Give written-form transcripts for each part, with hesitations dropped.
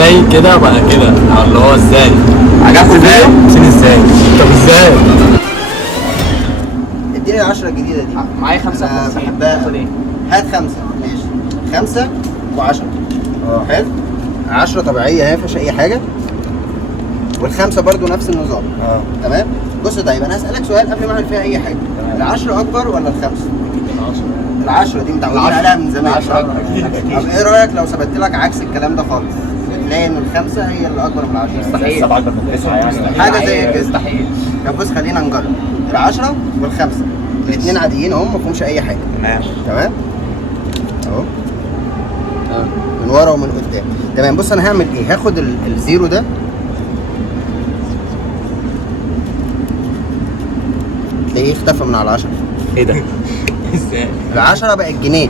ازاي كده بقى كده، أو اللي هو ازاي. عجبكم الفيديو؟ عشان ازاي؟ طب ازاي؟ اديني ال10 الجديدة دي. معايا 55. بحبها. تاخد ايه؟ هات 5 ماشي. 5 و10. حلو. 10 طبيعية اهي مفيهاش أي حاجة. والخمسة برضو نفس النظام. تمام؟ بص طيب أنا هسألك سؤال قبل ما أعمل فيها أي حاجة. ال10 أكبر ولا الخمسة؟ ال10 دي متعودين عليها من زمان. طب إيه رأيك لو ثبت لك عكس الكلام ده خالص؟ تلاقي إن الخمسة هي اللي أكبر من ال10. مستحيل. حاجة زي كده. مستحيل. طب بص خلينا نجرب. ال10 والخمسة الاثنين عاديين اهم، ما فيهمش أي حاجة. تمام؟ أهو. من ورا ومن قدام. تمام. بص انا هعمل ايه؟ هاخد الزيرو ده تلاقيه اختفى من على 10. ايه ده؟ ازاي؟ ال10 بقت جنيه.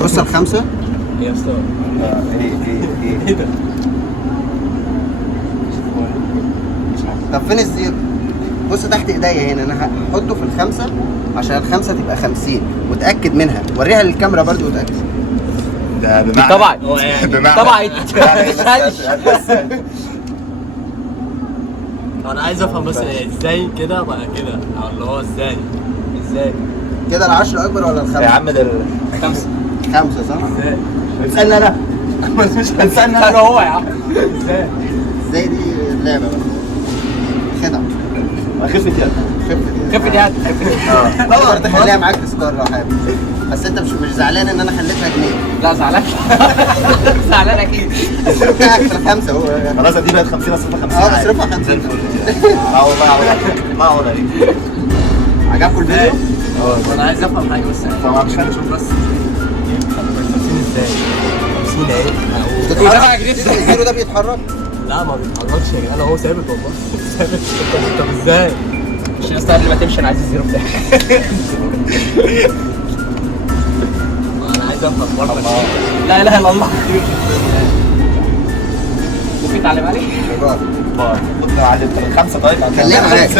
بص الخمسة يا اسطى ايه ده؟ طب فين الزيرو؟ بص تحت ايديا هنا انا هحطه في الخمسة عشان الخمسة تبقى 50 وتأكد منها. وريها للكاميرا برضو وتأكد. ده بمعنى طبعا بمعنى طبعا انا عايز افهم بس ازاي كده بقى كده، او اللي هو ازاي كده ال10 اكبر ولا يا الخمسة؟ عم ده خمسة. 5 صح؟ ازاي؟ استنى انا مش هتستنى انا هو يا عم. ازاي؟ ازاي دي اللعبة بقى. خدعة. خفة يد كيف دي تقدر تخليها معاك تذكار لو حابب. بس انت مش زعلان ان انا خليتها جنيه. لا زعلان. زعلان اكيد. الزيرو بتاعك في الخمسة هو. خلاص دي بقت 50 اصرفها 50 اصرفها 50. ما والله عجبكم الفيديو؟ انا عايز افهم حاجه بس. طبعا مش شوف بس 50 ازاي؟ 50 ايه؟ سبعة جنيه. الزيرو ده بيتحرك؟ لا ما بيتحركش يا جدعان، هو ثابت والله. ثابت. طب ازاي؟ مش يا اسطى قبل ما تمشي انا عايز الزيرو بتاعي. انا عايز افهم برضه. لا اله الا الله. ممكن تعلم علي؟ كنت على الخمسة. طيب خليها معاك.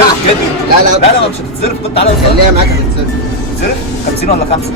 لا لا لا لا مش هتتصرف. كنت على خليها معاك هتتصرف. تصرف 50 ولا 5